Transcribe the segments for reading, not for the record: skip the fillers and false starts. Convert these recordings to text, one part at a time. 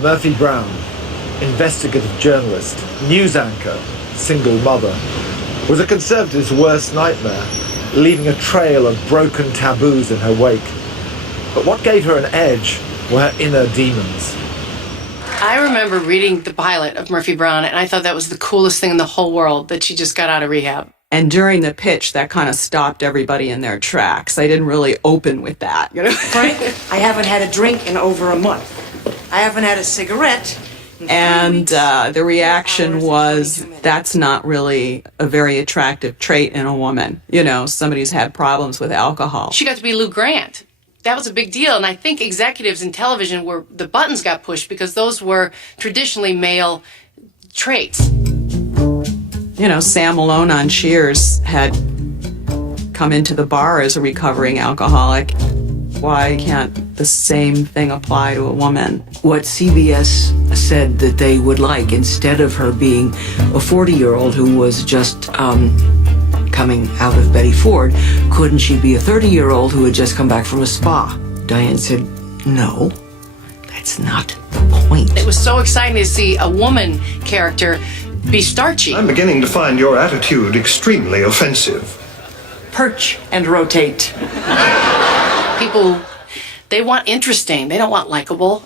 Murphy Brown, investigative journalist, news anchor, single mother, was a conservative's worst nightmare, leaving a trail of broken taboos in her wake. But what gave her an edge were her inner demons. I remember reading the pilot of Murphy Brown, and I thought that was the coolest thing in the whole world, that she just got out of rehab. And during the pitch, that kind of stopped everybody in their tracks. They didn't really open with that, you know? Frank, I haven't had a drink in over a month. I haven't had a cigarette. And the reaction was, that's not really a very attractive trait in a woman. You know, somebody who's had problems with alcohol. She got to be Lou Grant. That was a big deal, and I think executives in television the buttons got pushed because those were traditionally male traits. You know, Sam Malone on Cheers had come into the bar as a recovering alcoholic. Why can't the same thing apply to a woman? What CBS said that they would like, instead of her being a 40-year-old who was just coming out of Betty Ford, couldn't she be a 30-year-old who had just come back from a spa? Diane said, no, that's not the point. It was so exciting to see a woman character be starchy. I'm beginning to find your attitude extremely offensive. Perch and rotate. People, they want interesting. They don't want likable.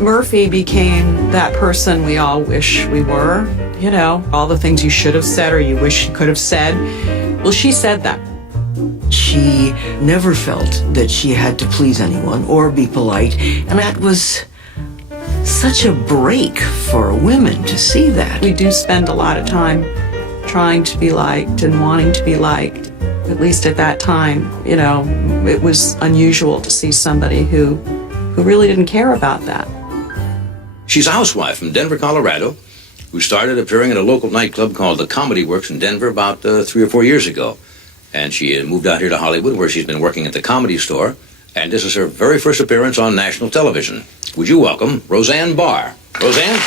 Murphy became that person we all wish we were. You know, all the things you should have said or you wish you could have said. Well, she said that. She never felt that she had to please anyone or be polite, and that was such a break for women to see that. We do spend a lot of time trying to be liked and wanting to be liked. At least at that time, you know, it was unusual to see somebody who really didn't care about that. She's a housewife from Denver, Colorado, who started appearing in a local nightclub called the Comedy Works in Denver about 3 or 4 years ago. And she moved out here to Hollywood, where she's been working at the Comedy Store. And this is her very first appearance on national television. Would you welcome Roseanne Barr? Roseanne?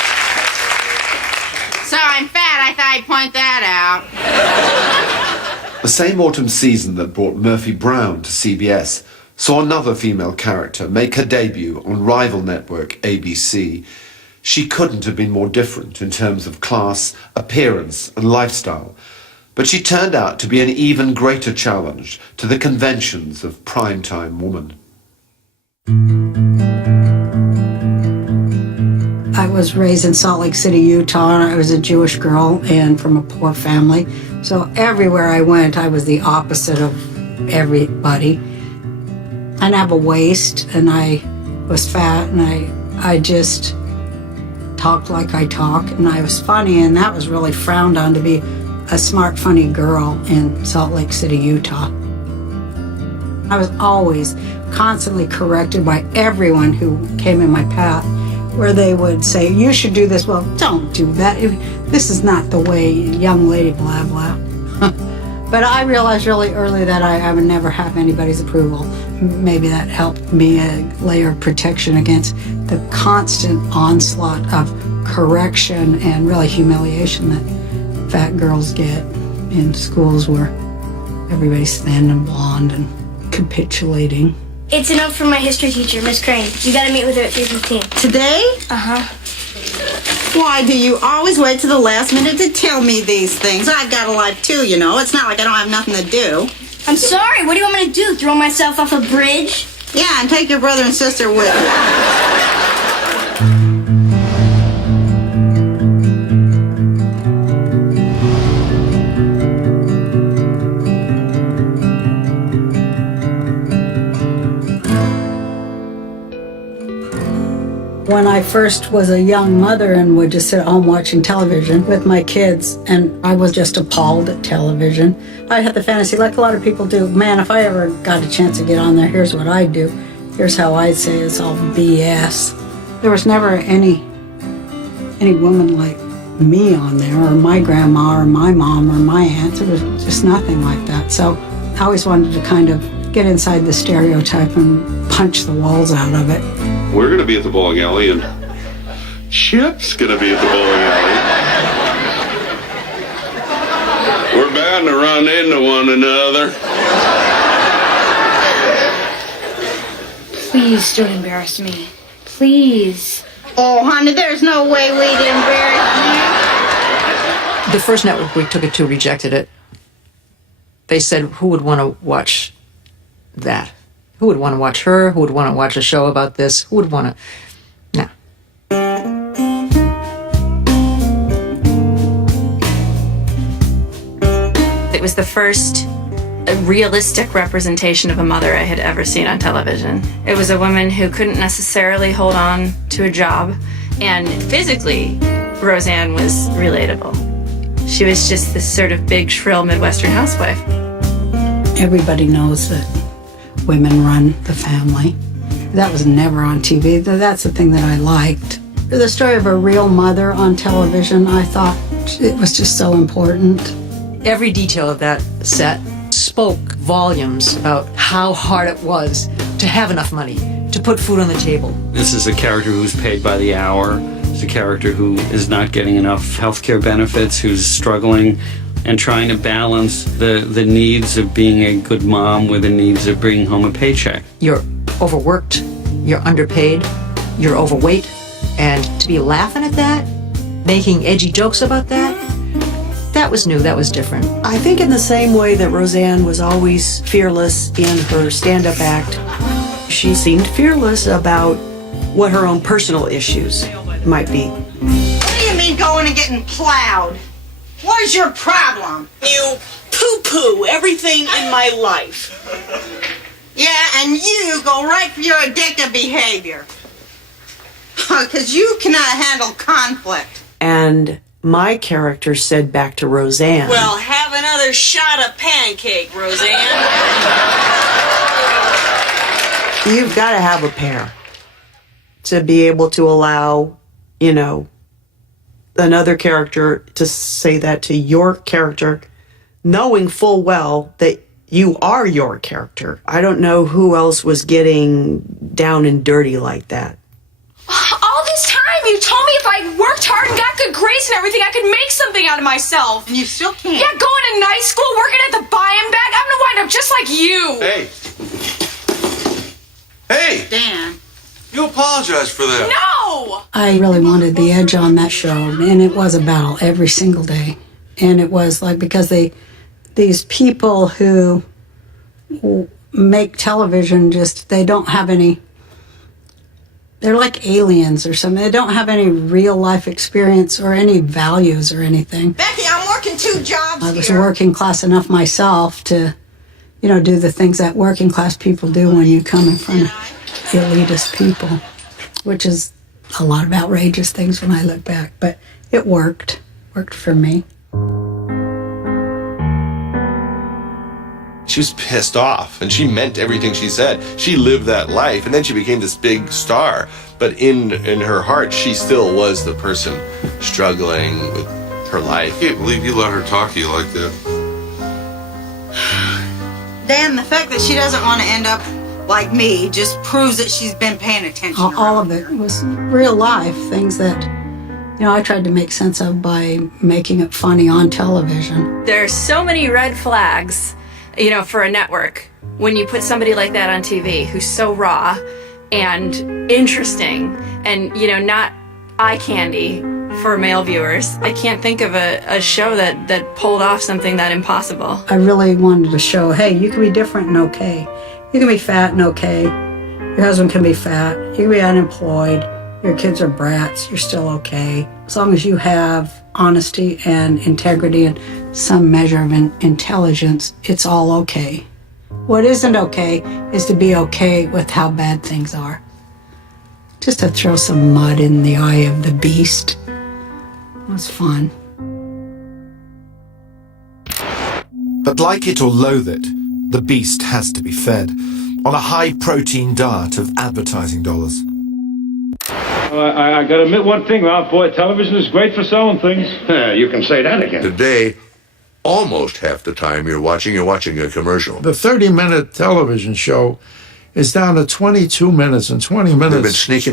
So I'm fat, I thought I'd point that out. The same autumn season that brought Murphy Brown to CBS saw another female character make her debut on rival network ABC. She couldn't have been more different in terms of class, appearance, and lifestyle, but she turned out to be an even greater challenge to the conventions of primetime woman. I was raised in Salt Lake City, Utah, and I was a Jewish girl and from a poor family. So everywhere I went, I was the opposite of everybody. I didn't have a waist, and I was fat, and I just talked like I talk, and I was funny, and that was really frowned on, to be a smart, funny girl in Salt Lake City, Utah. I was always constantly corrected by everyone who came in my path, where they would say, you should do this. Well, don't do that. This is not the way, young lady, blah, blah. But I realized really early that I would never have anybody's approval. Maybe that helped me a layer of protection against the constant onslaught of correction and really humiliation that fat girls get in schools where everybody's thin and blonde and capitulating. It's a note from my history teacher, Miss Crane. You gotta meet with her at 3:15. Today? Uh-huh. Why do you always wait to the last minute to tell me these things? I've got a life too, you know. It's not like I don't have nothing to do. I'm sorry. What do you want me to do? Throw myself off a bridge? Yeah, and take your brother and sister with you. When I first was a young mother and would just sit at home watching television with my kids, and I was just appalled at television, I had the fantasy, like a lot of people do, man, if I ever got a chance to get on there, here's what I'd do. Here's how I'd say it's all BS. There was never any woman like me on there, or my grandma, or my mom, or my aunt. There was just nothing like that. So I always wanted to kind of get inside the stereotype and punch the walls out of it. We're going to be at the bowling alley, and Chip's going to be at the bowling alley. We're bound to run into one another. Please don't embarrass me. Please. Oh, honey, there's no way we'd embarrass you. The first network we took it to rejected it. They said, who would want to watch that? Who would want to watch her? Who would want to watch a show about this? Who would want to... No. It was the first realistic representation of a mother I had ever seen on television. It was a woman who couldn't necessarily hold on to a job, and physically, Roseanne was relatable. She was just this sort of big, shrill Midwestern housewife. Everybody knows that women run the family. That was never on TV. That's the thing that I liked. The story of a real mother on television, I thought it was just so important. Every detail of that set spoke volumes about how hard it was to have enough money to put food on the table. This is a character who's paid by the hour. It's a character who is not getting enough health care benefits, who's struggling and trying to balance the needs of being a good mom with the needs of bringing home a paycheck. You're overworked, you're underpaid, you're overweight, and to be laughing at that, making edgy jokes about that, that was new, that was different. I think in the same way that Roseanne was always fearless in her stand-up act, she seemed fearless about what her own personal issues might be. What do you mean going and getting plowed? What is your problem? You poo-poo everything in my life. Yeah, and you go right for your addictive behavior. Because you cannot handle conflict. And my character said back to Roseanne, Well, have another shot of pancake, Roseanne. you've got to have a pair to be able to allow, another character to say that to your character, knowing full well that you are your character. I don't know who else was getting down and dirty like that. All this time, you told me if I worked hard and got good grades and everything, I could make something out of myself. And you still can't. Yeah, going to night school, working at the buy-in bag, I'm gonna wind up just like you. Hey! Dan. You apologize for that. No! I really wanted the edge on that show, and it was a battle every single day. And it was like, because these people who make television they don't have any, they're like aliens or something. They don't have any real life experience or any values or anything. Becky, I'm working 2 jobs I was here. working class enough myself to, do the things that working class people do when you come in front of elitist people, which is a lot of outrageous things when I look back. But it worked for me. She was pissed off, and she meant everything she said. She lived that life, and then she became this big star. But in her heart, she still was the person struggling with her life. I can't believe you let her talk to you like that. Dan, the fact that she doesn't want to end up like me just proves that she's been paying attention. All of it was real life, things that, I tried to make sense of by making it funny on television. There are so many red flags, for a network when you put somebody like that on TV who's so raw and interesting and, not eye candy for male viewers. I can't think of a show that pulled off something that impossible. I really wanted to show, hey, you can be different and okay. You can be fat and okay. Your husband can be fat. You can be unemployed. Your kids are brats. You're still okay. As long as you have honesty and integrity and some measure of intelligence, it's all okay. What isn't okay is to be okay with how bad things are. Just to throw some mud in the eye of the beast. It was fun. But like it or loathe it, the beast has to be fed on a high-protein diet of advertising dollars. I gotta admit one thing, Ralph, boy, television is great for selling things. You can say that again. Today, almost half the time you're watching a commercial. The 30-minute television show is down to 22 minutes and 20 minutes. They've been sneaking